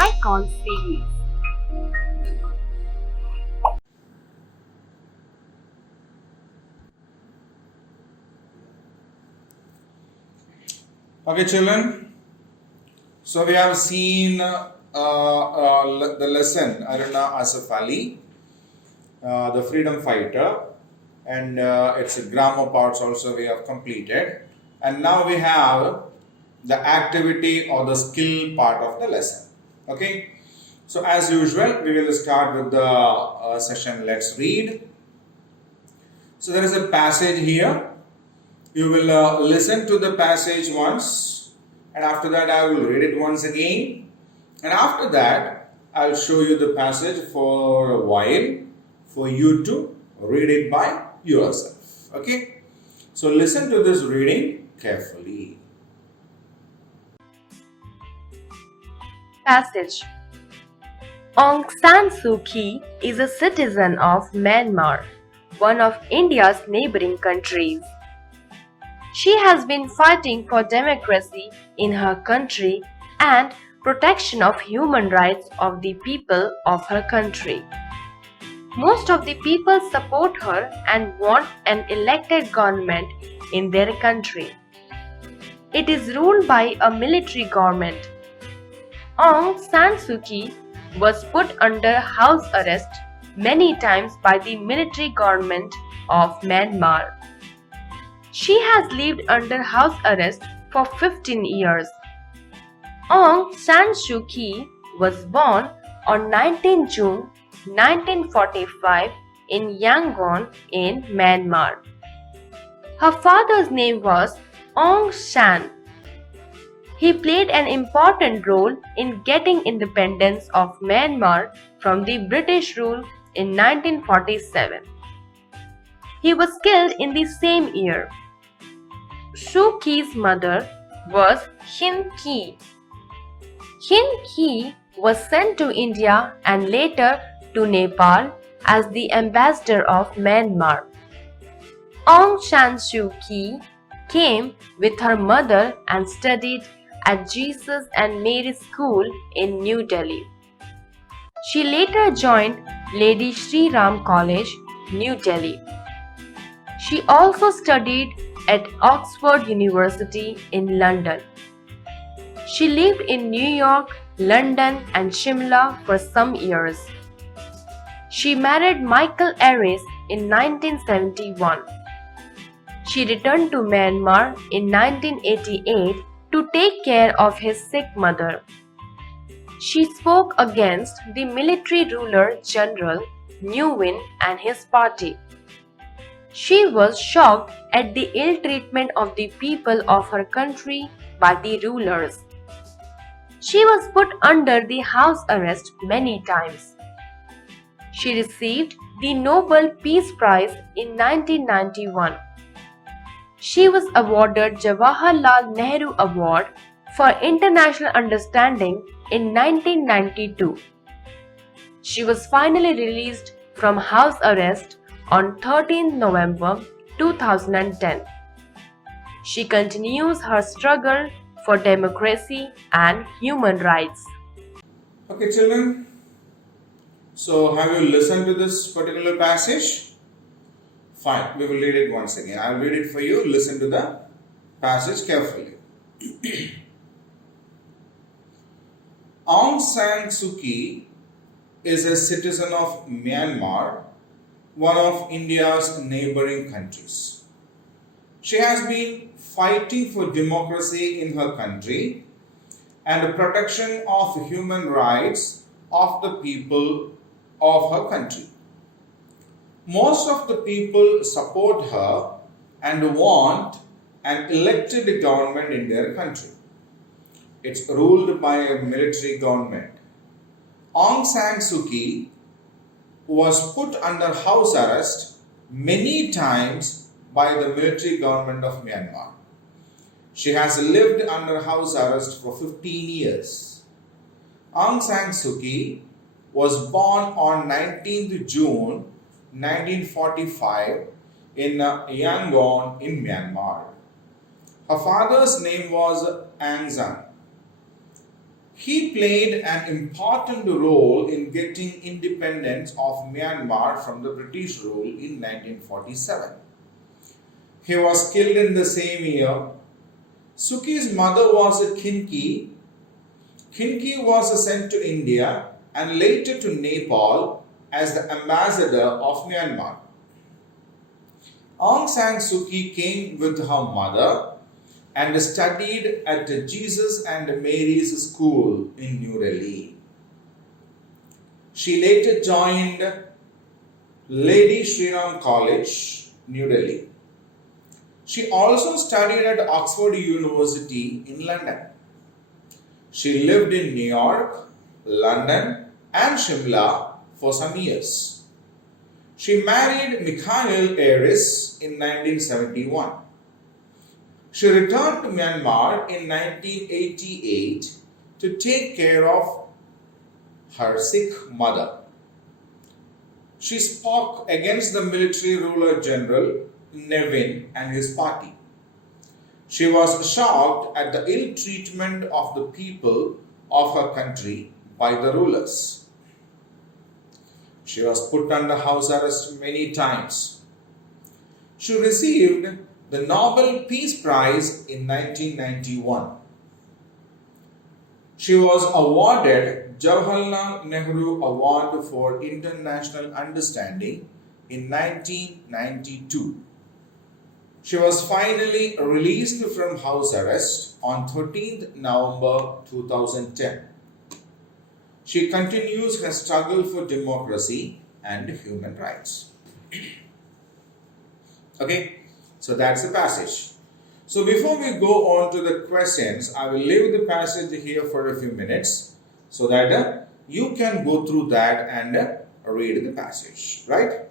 Icon series. Okay, children. So we have seen the lesson Aruna Asaf Ali, the freedom fighter, and its grammar parts also we have completed. And now we have the activity or the skill part of the lesson. Okay. So as usual, we will start with the session. Let's read. So there is a passage here. You will listen to the passage once, and after that, I will read it once again. And after that, I'll show you the passage for a while for you to read it by yourself. Okay? So, listen to this reading carefully. Passage. Aung San Suu Kyi is a citizen of Myanmar, one of India's neighboring countries. She has been fighting for democracy in her country and protection of human rights of the people of her country. Most of the people support her and want an elected government in their country. It is ruled by a military government. Aung San Suu Kyi was put under house arrest many times by the military government of Myanmar. She has lived under house arrest for 15 years. Aung San Suu Kyi was born on 19 June 1945 in Yangon in Myanmar. Her father's name was Aung San. He played an important role in getting independence of Myanmar from the British rule in 1947. He was killed in the same year. Suu Kyi's mother was Hin Kyi. Hin Kyi was sent to India and later to Nepal as the ambassador of Myanmar. Aung San Suu Kyi came with her mother and studied at Jesus and Mary School in New Delhi. She later joined Lady Shri Ram College, New Delhi. She also studied at Oxford University in London. She lived in New York, London, and Shimla for some years. She married Michael Aris in 1971. She returned to Myanmar in 1988 to take care of his sick mother. She spoke against the military ruler General Nguyen and his party. She was shocked at the ill treatment of the people of her country by the rulers. She was put under the house arrest many times. She received the Nobel Peace Prize in 1991. She was awarded Jawaharlal Nehru Award for International Understanding in 1992. She was finally released from house arrest on 13 November 2010. She continues her struggle for democracy and human rights. Okay, children. So, have you listened to this particular passage? Fine, we will read it once again. I will read it for you. Listen to the passage carefully. Aung San Suu Kyi is a citizen of Myanmar, one of India's neighboring countries. She has been fighting for democracy in her country and the protection of human rights of the people of her country. Most of the people support her and want an elected government in their country. It's ruled by a military government. Aung San Suu Kyi was put under house arrest many times by the military government of Myanmar. She has lived under house arrest for 15 years. Aung San Suu Kyi was born on 19th June 1945 in Yangon in Myanmar. Her father's name was Aung San. He played an important role in getting independence of Myanmar from the British rule in 1947. He was killed in the same year. Suki's mother was a Kinki. Kinki was sent to India and later to Nepal as the ambassador of Myanmar. Aung San Suu Kyi came with her mother and studied at Jesus and Mary's School in New Delhi. She later joined Lady Shriram College, New Delhi. She also studied at Oxford University in London. She lived in New York, London, and Shimla for some years. She married Mikhail Aris in 1971. She returned to Myanmar in 1988 to take care of her sick mother. She spoke against the military ruler General Nevin and his party. She was shocked at the ill treatment of the people of her country by the rulers. She was put under house arrest many times. She received the Nobel Peace Prize in 1991. She was awarded Jawaharlal Nehru Award for International Understanding in 1992. She was finally released from house arrest on 13th November 2010. She continues her struggle for democracy and human rights. Okay, so that's the passage. So before we go on to the questions, I will leave the passage here for a few minutes so that you can go through that and read the passage, right?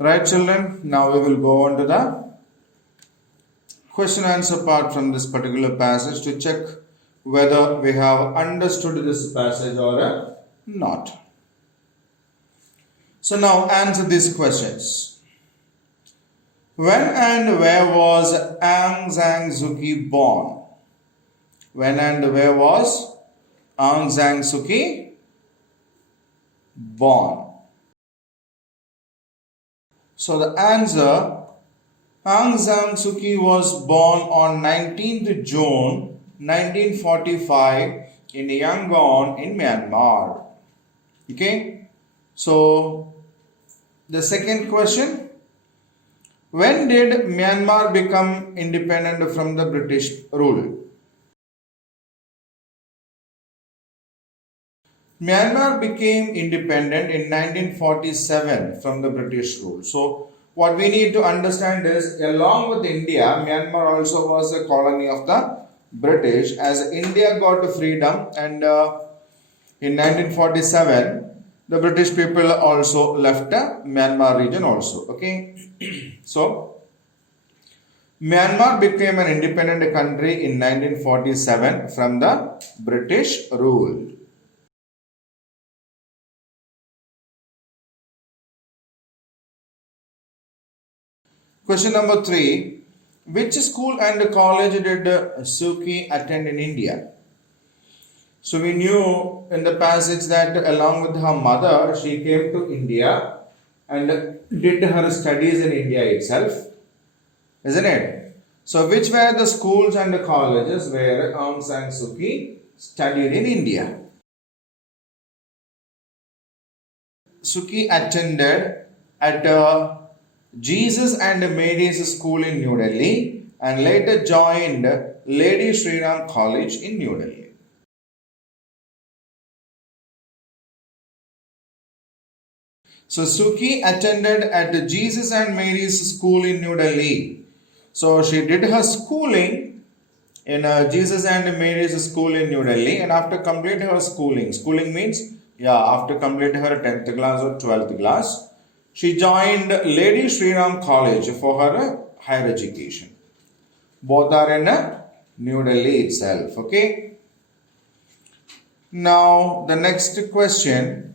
Right, children? Now we will go on to the question answer part from this particular passage to check whether we have understood this passage or not. So now answer these questions. When and where was Aung San Suu Kyi born? When and where was Aung San Suu Kyi born? So the answer, Aung San Suu Kyi was born on 19th June 1945 in Yangon in Myanmar. Okay, so the second question, when did Myanmar become independent from the British rule? Myanmar became independent in 1947 from the British rule. So, what we need to understand is, along with India, Myanmar also was a colony of the British. As India got freedom, and in 1947, the British people also left the Myanmar region also. Okay, so Myanmar became an independent country in 1947 from the British rule. Question number 3. Which school and college did Suu Kyi attend in India? So we knew in the passage that along with her mother, she came to India and did her studies in India itself, isn't it? So which were the schools and the colleges where Aung San Suu Kyi studied in India? Suu Kyi attended at Jesus and Mary's School in New Delhi and later joined Lady Sri Ram College in New Delhi. So Suu Kyi attended at Jesus and Mary's School in New Delhi. So she did her schooling in Jesus and Mary's School in New Delhi, and after completing her schooling means, after completing her 10th class or 12th class, she joined Lady Sri Ram College for her higher education. Both are in New Delhi itself. Okay. Now the next question.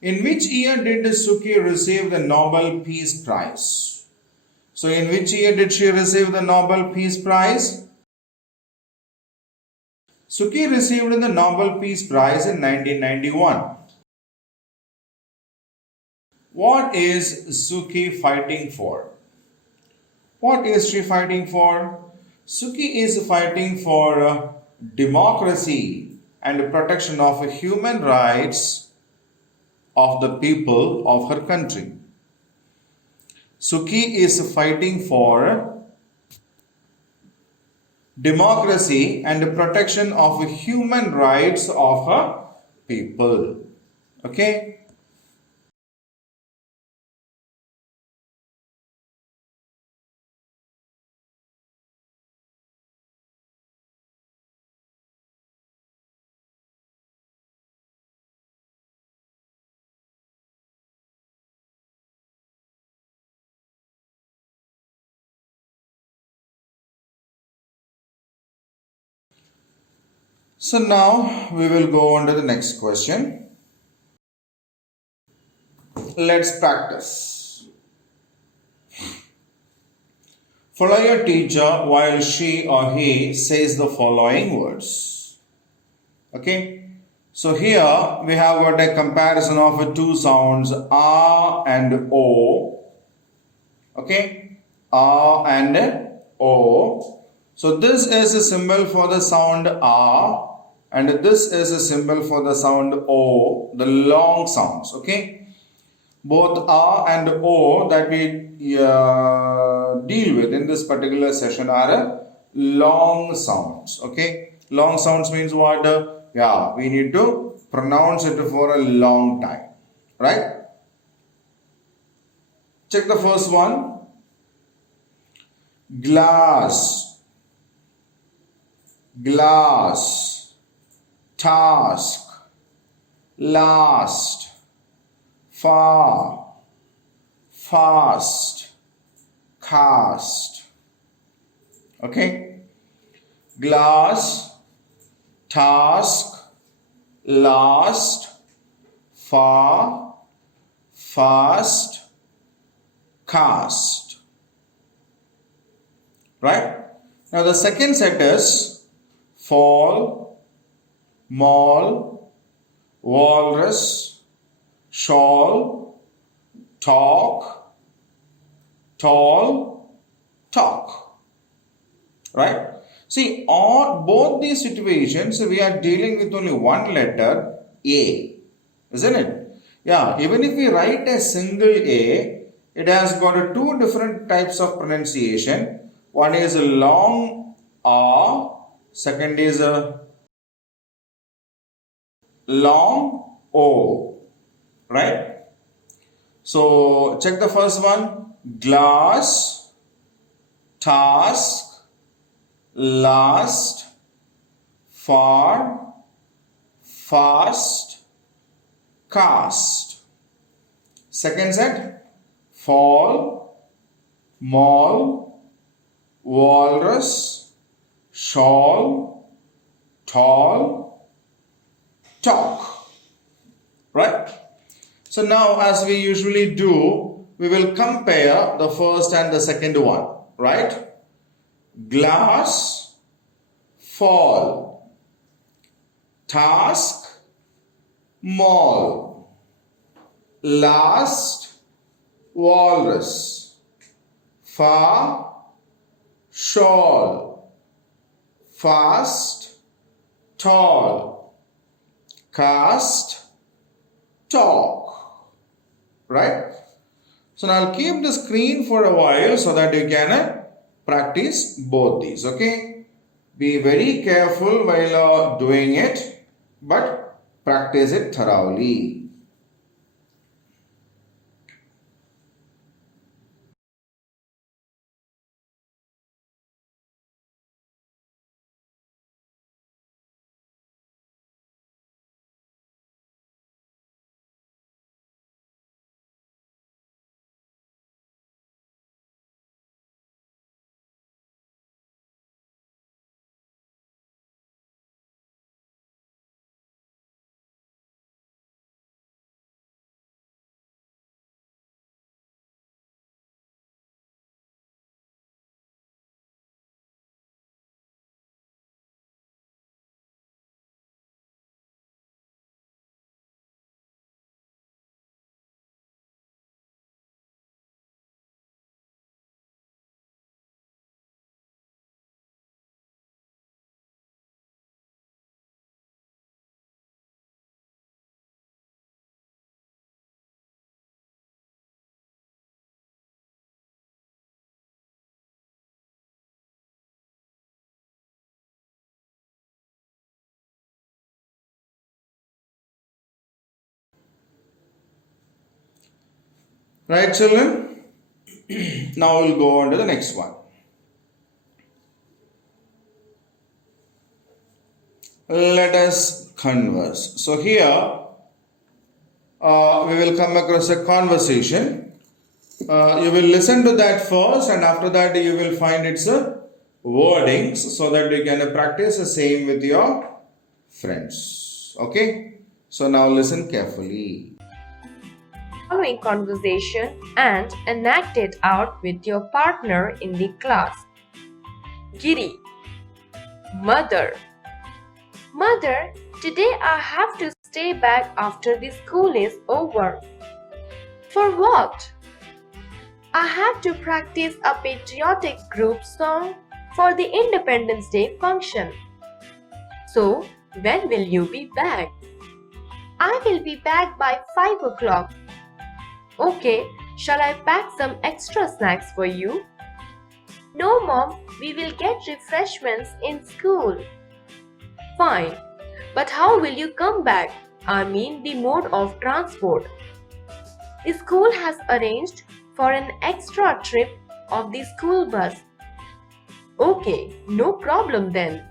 In which year did Suu Kyi receive the Nobel Peace Prize? So in which year did she receive the Nobel Peace Prize? Suu Kyi received the Nobel Peace Prize in 1991. What is Suu Kyi fighting for? What is she fighting for? Suu Kyi is fighting for democracy and protection of human rights of the people of her country. Suu Kyi is fighting for democracy and protection of human rights of her people. Okay. So now we will go on to the next question. Let's practice. Follow your teacher while she or he says the following words. Okay. So here we have got a comparison of two sounds R and O. Okay. R and O. So this is a symbol for the sound R and this is a symbol for the sound O, the long sounds. Okay. Both R and O that we deal with in this particular session are long sounds. Okay. Long sounds means what? We need to pronounce it for a long time. Right? Check the first one. Glass. glass, task, last, far, fast, cast. Okay? Glass, task, last, far, fast, cast. Right? Now the second set is fall, mall, walrus, shawl, talk, tall, talk. Right? See, on both these situations, we are dealing with only one letter, A. Isn't it? Yeah, even if we write a single A, it has got two different types of pronunciation. One is a long A, second is a long O. Right? So, check the first one. Glass, task, last, far, fast, cast. Second set, fall, mall, walrus, shawl, tall, talk. Right? So now as we usually do, we will compare the first and the second one. Right? Glass, fall, task, mall, last, walrus, far, shawl, fast, tall, cast, talk. Right? So now I'll keep the screen for a while so that you can practice both these. Okay? Be very careful while doing it, but practice it thoroughly. Right, children? Now we'll go on to the next one. Let us converse. So here we will come across a conversation. You will listen to that first, and after that you will find its wordings so that you can practice the same with your friends. Okay? So now listen carefully. Following conversation and enact it out with your partner in the class. Giri. Mother. Mother, today I have to stay back after the school is over. For what? I have to practice a patriotic group song for the Independence Day function. So, when will you be back? I will be back by 5 o'clock. Okay, shall I pack some extra snacks for you? No, Mom, we will get refreshments in school. Fine, but how will you come back? I mean the mode of transport. The school has arranged for an extra trip of the school bus. Okay, no problem then.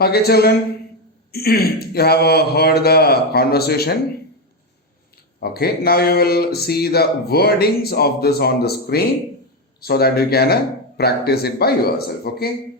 Okay, children, you have heard the conversation. Okay, now you will see the wordings of this on the screen so that you can practice it by yourself. Okay.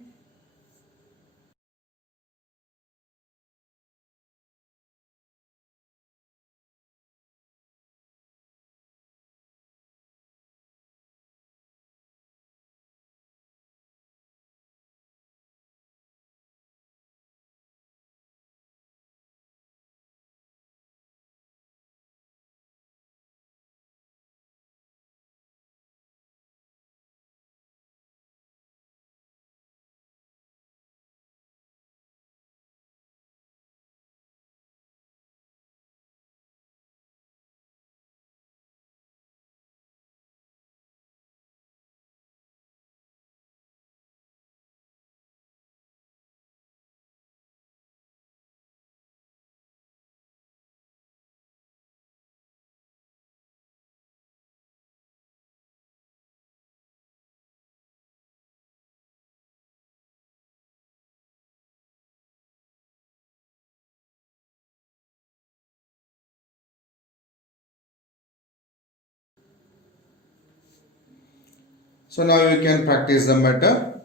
So now you can practice them better.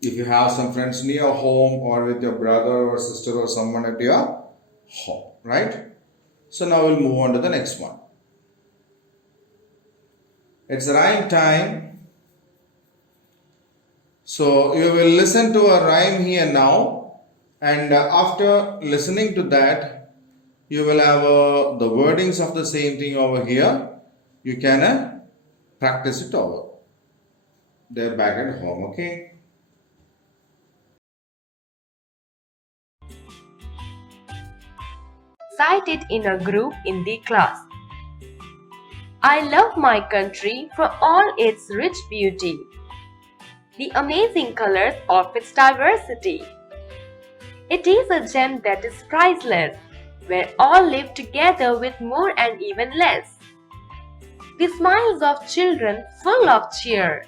If you have some friends near home or with your brother or sister or someone at your home, right? So now we'll move on to the next one. It's rhyme time. So you will listen to a rhyme here now, and after listening to that, you will have the wordings of the same thing over here. You can practice it over there back at home. Okay. Cite it in a group in the class. I love my country for all its rich beauty, the amazing colors of its diversity. It is a gem that is priceless, where all live together with more and even less. The smiles of children full of cheer,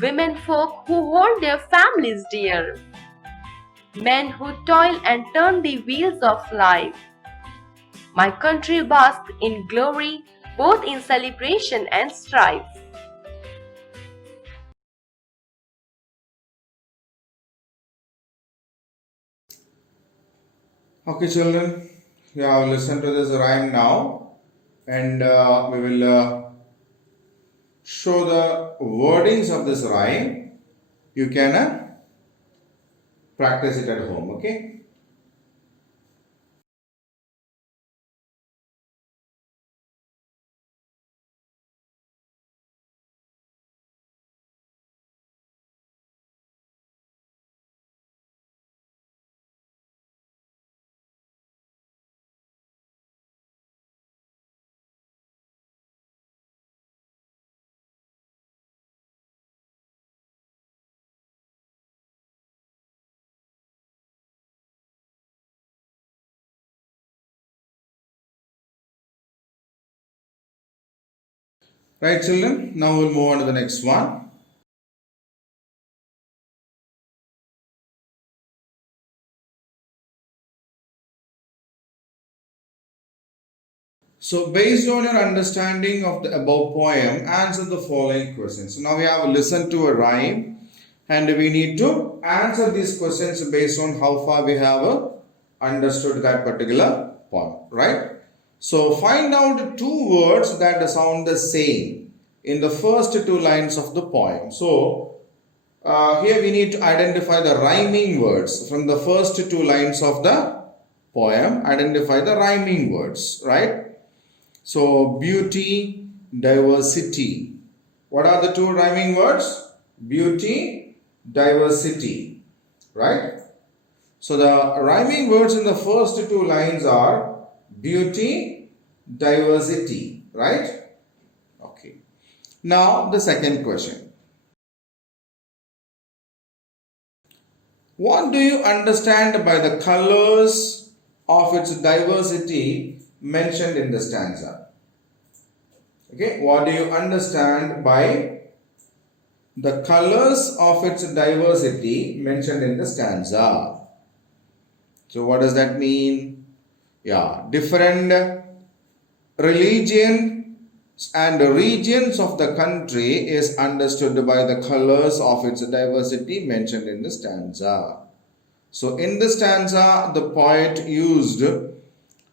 women folk who hold their families dear, men who toil and turn the wheels of life. My country basks in glory, both in celebration and strife. Okay, children. You have listened to this rhyme now, and we will show the wordings of this rhyme. You can practice it at home. Okay. Right, children. Now we'll move on to the next one. So, based on your understanding of the above poem, answer the following questions. So, now we have listened to a rhyme and we need to answer these questions based on how far we have understood that particular poem, right? So, find out two words that sound the same in the first two lines of the poem. So, here we need to identify the rhyming words from the first two lines of the poem. Identify the rhyming words, right? So, beauty, diversity. What are the two rhyming words? Beauty, diversity. Right? So, the rhyming words in the first two lines are beauty, diversity. Right? Okay. Now, the second question. What do you understand by the colors of its diversity mentioned in the stanza? Okay, what do you understand by the colors of its diversity mentioned in the stanza. So, what does that mean? Yeah, different religions and regions of the country is understood by the colors of its diversity mentioned in the stanza. So, in the stanza, the poet used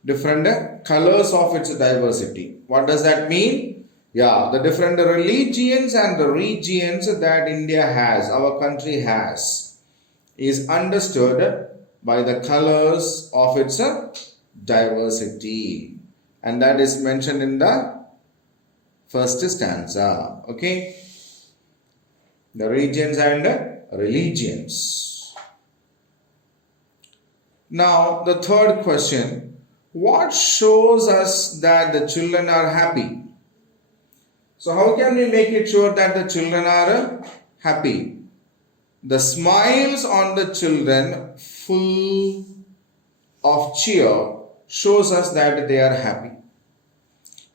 different colors of its diversity. What does that mean? Yeah, the different religions and the regions that India has, our country has, is understood by the colors of its diversity, and that is mentioned in the first stanza. Okay, the regions and religions. Now, the third question: what shows us that the children are happy? So, how can we make it sure that the children are happy? The smiles on the children, full of cheer, shows us that they are happy.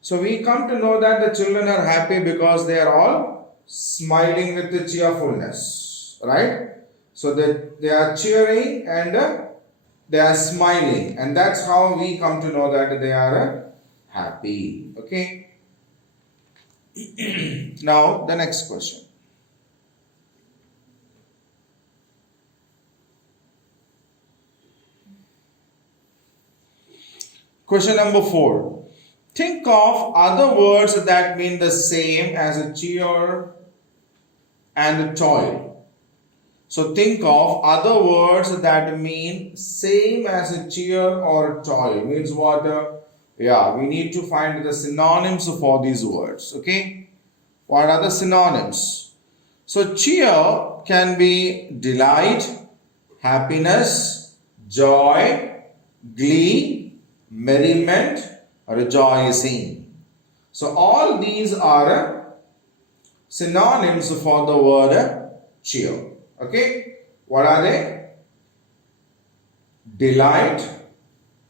So, we come to know that the children are happy because they are all smiling with the cheerfulness, right? So, they are cheering and they are smiling, and that's how we come to know that they are happy. Okay. Now, the next question. Question number 4. Think of other words that mean the same as a cheer and a toil. So think of other words that mean same as a cheer or a toil. Means what? Yeah, we need to find the synonyms for these words. Okay. What are the synonyms? So cheer can be delight, happiness, joy, glee, merriment, rejoicing. So all these are synonyms for the word cheer. Okay, what are they? Delight,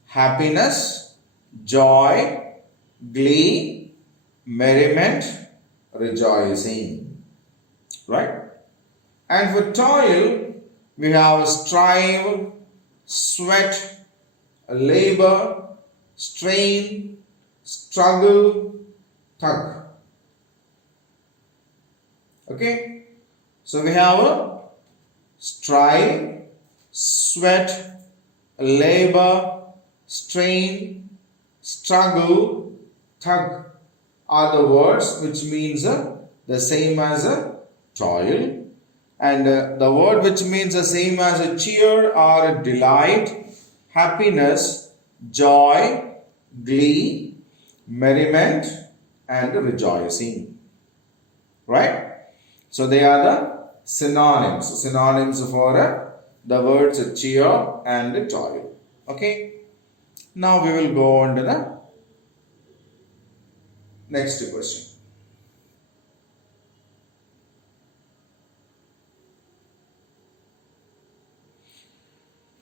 happiness, joy, glee, merriment, rejoicing. Right? And for toil, we have strive, sweat, labor, strain, struggle, tug. Okay? So we have a strive, sweat, labor, strain, struggle, tug are the words which means the same as a toil, and the word which means the same as a cheer are delight, happiness, joy, glee, merriment, and rejoicing. Right? So they are the synonyms for the words cheer and toil. Okay. Now we will go on to the next question.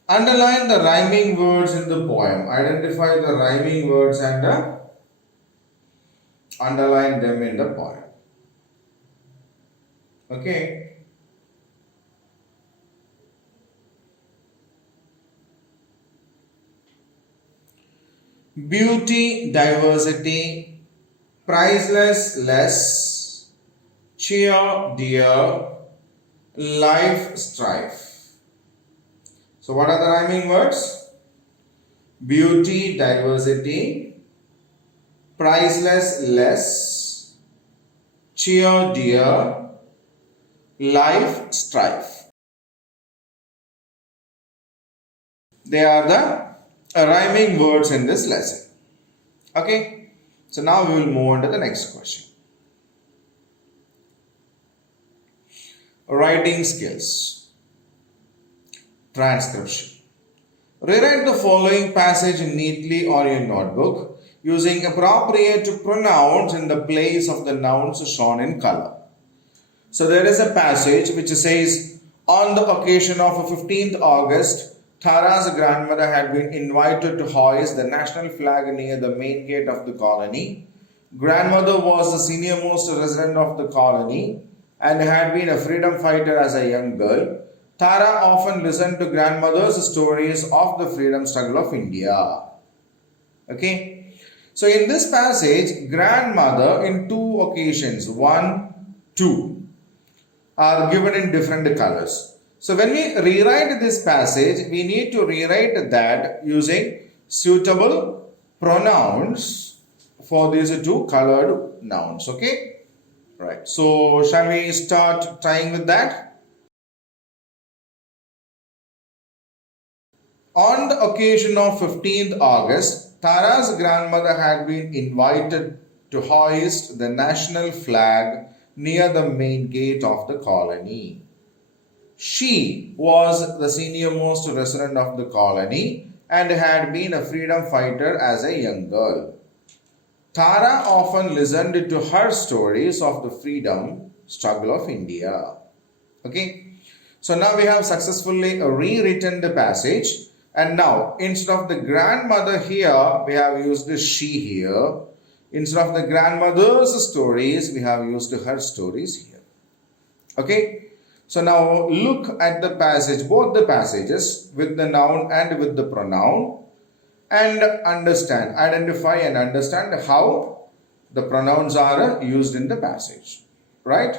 Underline the rhyming words in the poem. Identify the rhyming words and underline them in the poem. Okay. Beauty, diversity, priceless, less, cheer, dear, life, strife. So, what are the rhyming words? Beauty, diversity, priceless, less, cheer, dear, life, strife. They are the rhyming words in this lesson. Okay. So now we will move on to the next question. Writing skills. Transcription. Rewrite the following passage neatly on your notebook using appropriate pronouns in the place of the nouns shown in color. So there is a passage which says, on the occasion of 15th August, Tara's grandmother had been invited to hoist the national flag near the main gate of the colony. Grandmother was the senior-most resident of the colony. and had been a freedom fighter as a young girl, Tara often listened to grandmother's stories of the freedom struggle of India. Okay, so in this passage, grandmother in two occasions, one, two, are given in different colors. So when we rewrite this passage, we need to rewrite that using suitable pronouns for these two colored nouns. Okay, right. So shall we start trying with that? On the occasion of 15th August, Tara's grandmother had been invited to hoist the national flag near the main gate of the colony. She was the senior-most resident of the colony and had been a freedom fighter as a young girl. Tara often listened to her stories of the freedom struggle of India. Okay, so now we have successfully rewritten the passage, and now instead of the grandmother here, we have used the she here. Instead of the grandmother's stories, we have used her stories here. Okay, so now look at the passage, both the passages with the noun and with the pronoun, and understand, identify and understand how the pronouns are used in the passage, right?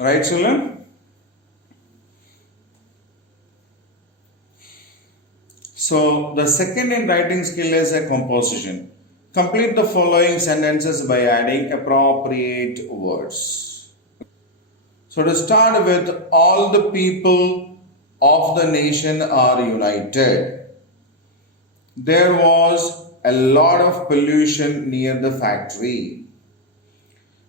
Right, children? So the second in writing skill is a composition. Complete the following sentences by adding appropriate words. So to start with, all the people of the nation are united. There was a lot of pollution near the factory.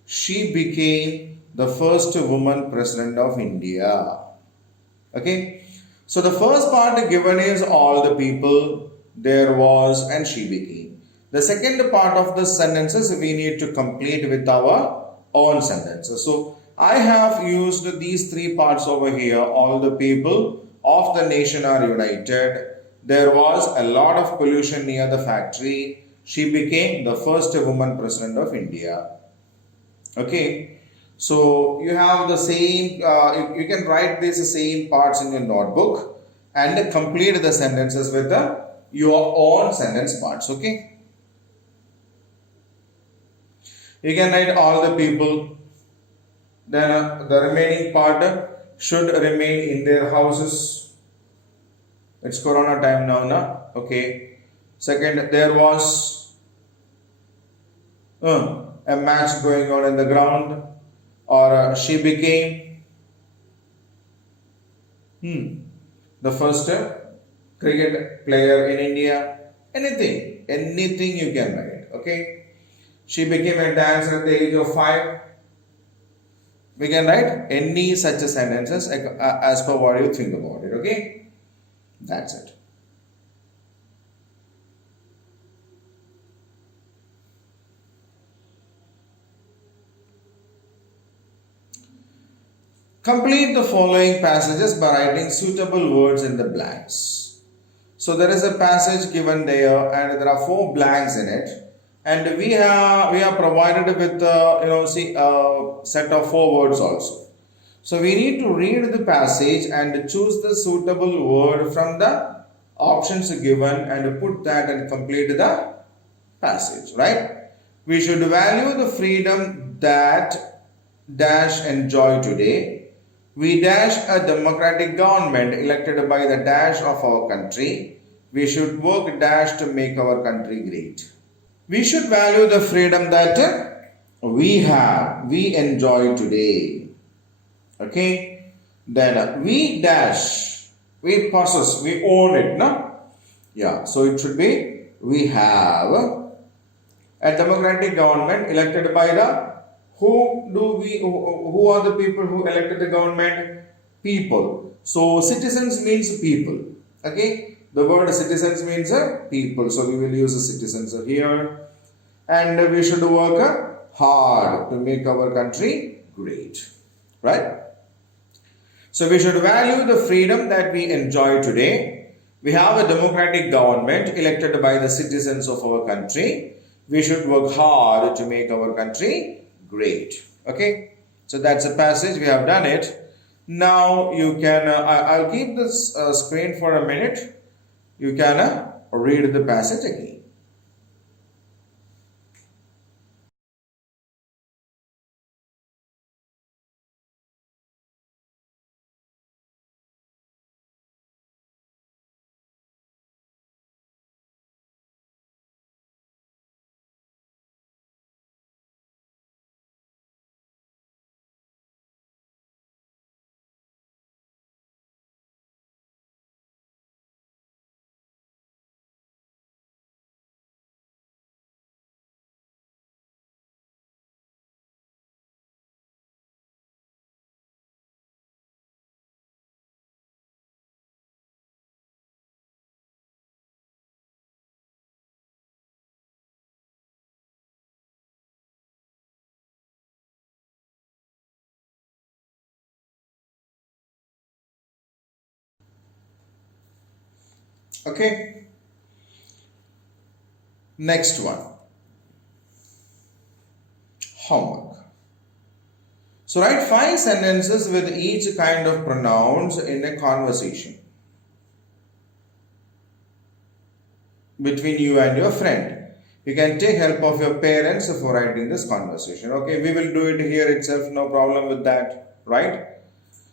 She became the first woman president of India. Okay, so the first part given is all the people, there was, and she became. The second part of the sentences we need to complete with our own sentences. So I have used these three parts over here. All the people of the nation are united. There was a lot of pollution near the factory. She became the first woman president of India. Okay, so you have the same, you can write these same parts in your notebook and complete the sentences with your own sentence parts. Okay, you can write all the people, then the remaining part should remain in their houses. It's corona time now, na? Okay. Second, there was a match going on in the ground, or she became the first cricket player in India. Anything you can write. Okay, she became a dancer at the age of 5. We can write any such sentences as per what you think about it. Okay, that's it. Complete the following passages by writing suitable words in the blanks. So there is a passage given there, and there are four blanks in it, and we are provided with see a set of four words also. So we need to read the passage and choose the suitable word from the options given and put that and complete the passage, right? We should value the freedom that dash enjoy today. We dash a democratic government elected by the dash of our country. We should work dash to make our country great. We should value the freedom that we enjoy today. Okay, then we dash, we possess, we own it, no? Yeah, so it should be we have a democratic government elected by the who are the people who elected the government? People. So citizens means people. Okay, the word citizens means people, so we will use the citizens here, and we should work hard to make our country great, right? So we should value the freedom that we enjoy today. We have a democratic government elected by the citizens of our country. We should work hard to make our country great. Okay, so that's a passage. We have done it. Now you can, I'll keep this screen for a minute. You can read the passage again. Okay, next one, homework. So write 5 sentences with each kind of pronouns in a conversation between you and your friend. You can take help of your parents for writing this conversation. Okay, we will do it here itself, no problem with that, right?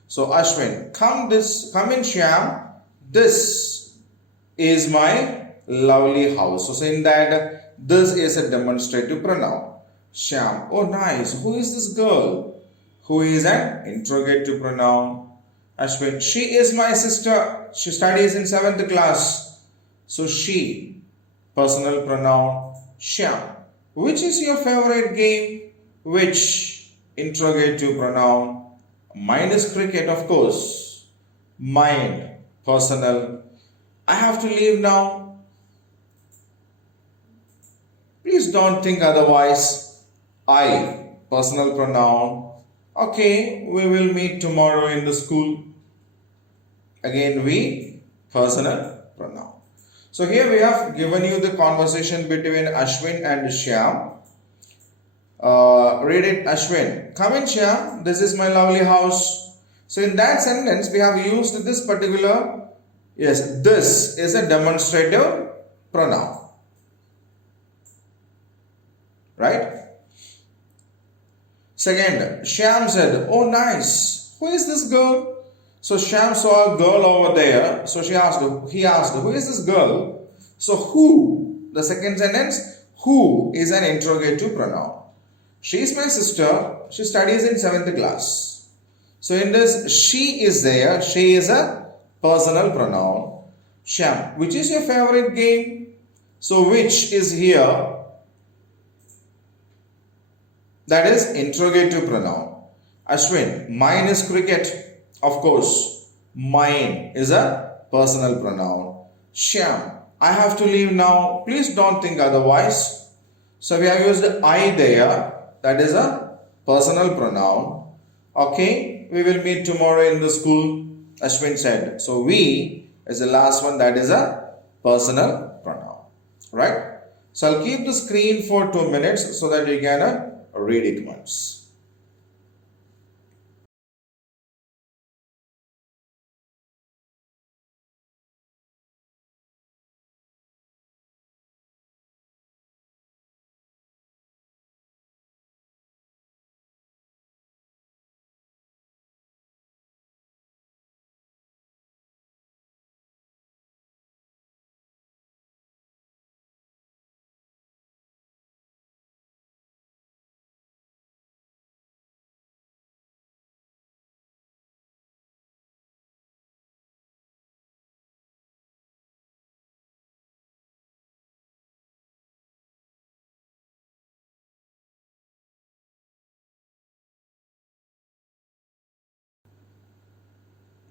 So Ashwin, come in Shyam. This is my lovely house. So saying that this is a demonstrative pronoun. Shyam, oh nice. Who is this girl? Who is an interrogative pronoun. Ashwin, she is my sister. She studies in 7th class. So she, personal pronoun. Shyam, which is your favorite game? Which, interrogative pronoun. Mine is cricket, of course. Mine, personal. I have to leave now. Please don't think otherwise. I, personal pronoun. Okay, we will meet tomorrow in the school. Again, we, personal pronoun. So here we have given you the conversation between Ashwin and Shyam. Read it, Ashwin. Come in, Shyam. This is my lovely house. So in that sentence, we have used this particular, yes, this is a demonstrative pronoun. Right? Second, Shyam said, oh nice. Who is this girl? So Shyam saw a girl over there. So he asked, who is this girl? So who, the second sentence, who is an interrogative pronoun. She is my sister. She studies in 7th class. So in this, she is there. She is a personal pronoun. Shyam, which is your favorite game? So which is here? That is interrogative pronoun. Ashwin, mine is cricket. Of course, mine is a personal pronoun. Shyam, I have to leave now. Please don't think otherwise. So we have used I there. That is a personal pronoun. Okay, we will meet tomorrow in the school. Ashwin said. So we is the last one. That is a personal pronoun. Right? So I'll keep the screen for 2 minutes so that you can read it once.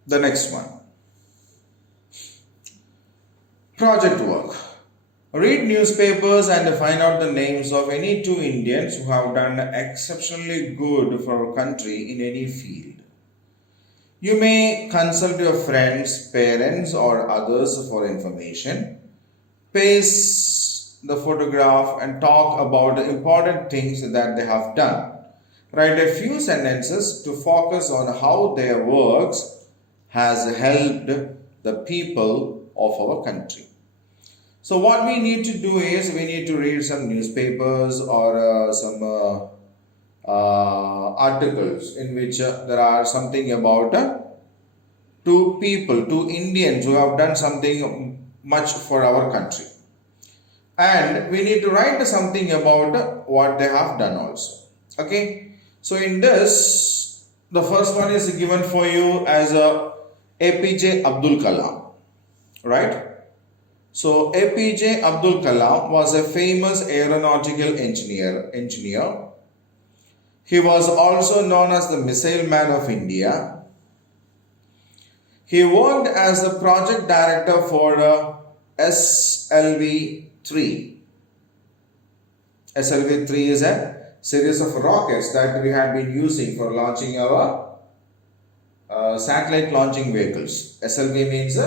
The next one. Project work. Read newspapers and find out the names of any two Indians who have done exceptionally good for our country in any field. You may consult your friends, parents, or others for information. Paste the photograph and talk about the important things that they have done. Write a few sentences to focus on how their works has helped the people of our country. So what we need to do is we need to read some newspapers or some articles in which there are something about two people, two Indians who have done something much for our country. And we need to write something about what they have done also. Okay. So in this, the first one is given for you as a APJ Abdul Kalam, right? So APJ Abdul Kalam was a famous aeronautical engineer. He was also known as the Missile Man of India. He worked as the project director for SLV 3. SLV 3 is a series of rockets that we had been using for launching our satellite launching vehicles. SLV means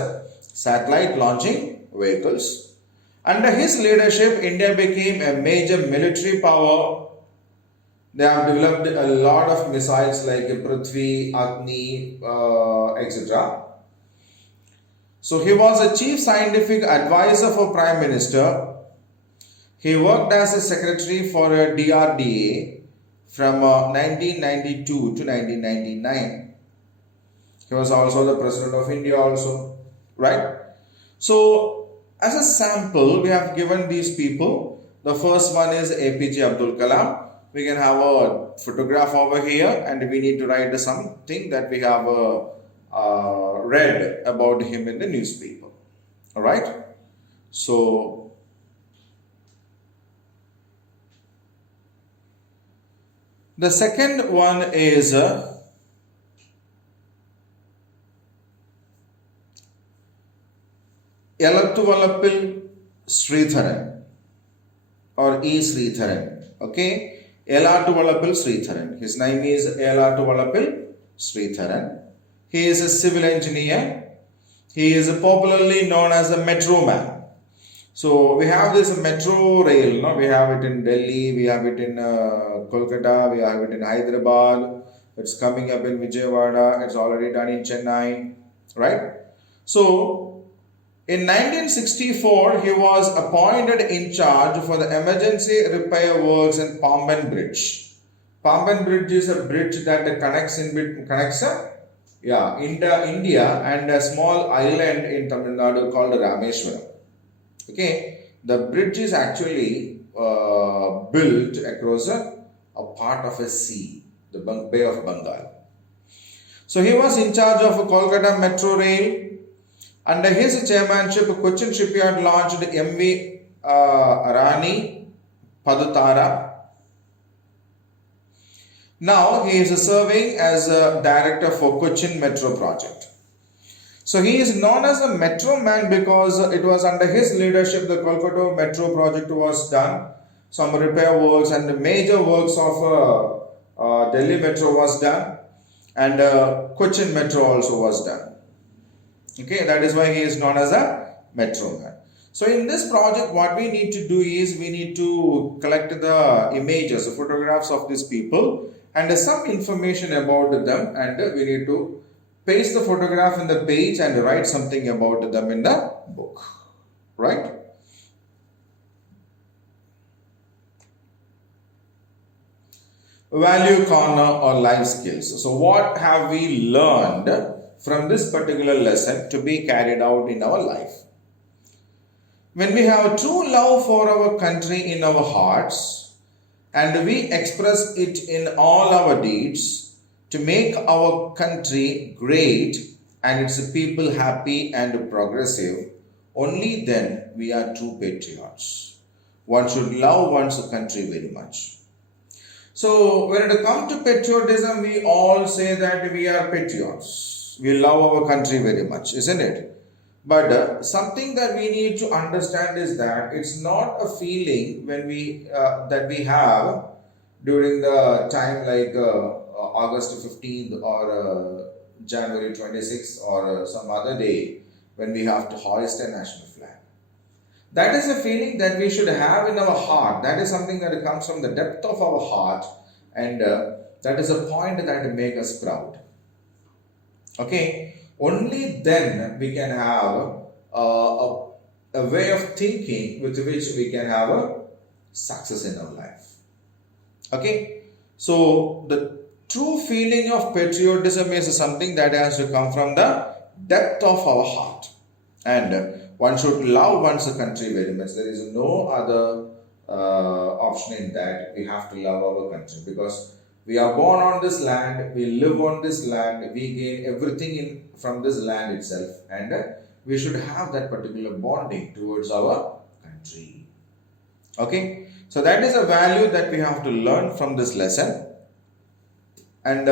satellite launching vehicles. Under his leadership, India became a major military power. They have developed a lot of missiles like Prithvi, Agni, etc. So he was a chief scientific advisor for Prime Minister. He worked as a secretary for DRDA from 1992 to 1999. He was also the president of India also, right? So as a sample, we have given these people. The first one is APJ Abdul Kalam. We can have a photograph over here and we need to write something that we have read about him in the newspaper. All right. So the second one is Elattuvalapil Sridharan or E. Sridharan. Okay. Elattuvalapil Sridharan. His name is Elattuvalapil Sridharan. He is a civil engineer. He is popularly known as a metro man. So we have this metro rail. No? We have it in Delhi. We have it in Kolkata. We have it in Hyderabad. It's coming up in Vijayawada. It's already done in Chennai. Right? So in 1964, he was appointed in charge for the emergency repair works in Pamban Bridge. Pamban Bridge is a bridge that connects India and a small island in Tamil Nadu called Rameshwaram. Okay, the bridge is actually built across a part of a sea, the Bay of Bengal. So he was in charge of Kolkata Metro Rail. Under his chairmanship, Cochin Shipyard launched MV Rani Padutara. Now he is serving as a director for Cochin Metro project. So he is known as a metro man because it was under his leadership the Kolkata Metro project was done. Some repair works and the major works of Delhi Metro was done, and Cochin Metro also was done. Okay, that is why he is known as a metro man. So in this project, what we need to do is we need to collect the images, the photographs of these people, and some information about them, and we need to paste the photograph in the page and write something about them in the book, right? Value corner or life skills. So what have we learned from this particular lesson to be carried out in our life? When we have true love for our country in our hearts and we express it in all our deeds to make our country great and its people happy and progressive, only then we are true patriots. One should love one's country very much. So, when it comes to patriotism, we all say that we are patriots. We love our country very much, isn't it? But something that we need to understand is that it's not a feeling when we that we have during the time like August 15th or January 26th or some other day when we have to hoist a national flag. That is a feeling that we should have in our heart. That is something that comes from the depth of our heart, and that is a point that make us proud. Okay, only then we can have a way of thinking with which we can have a success in our life. Okay, so the true feeling of patriotism is something that has to come from the depth of our heart, and one should love one's country very much. There is no other option in that. We have to love our country because we are born on this land, we live on this land, we gain everything in from this land itself, and we should have that particular bonding towards our country. Okay, so that is a value that we have to learn from this lesson, and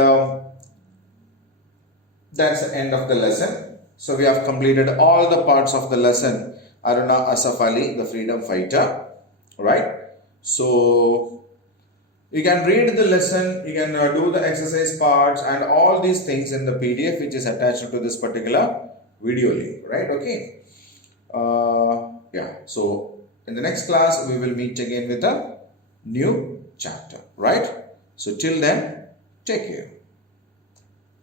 that's the end of the lesson. So we have completed all the parts of the lesson. Aruna Asaf Ali, the freedom fighter, right? So you can read the lesson, you can do the exercise parts and all these things in the PDF which is attached to this particular video link, right? Okay. Yeah. So in the next class we will meet again with a new chapter, right? So till then, take care.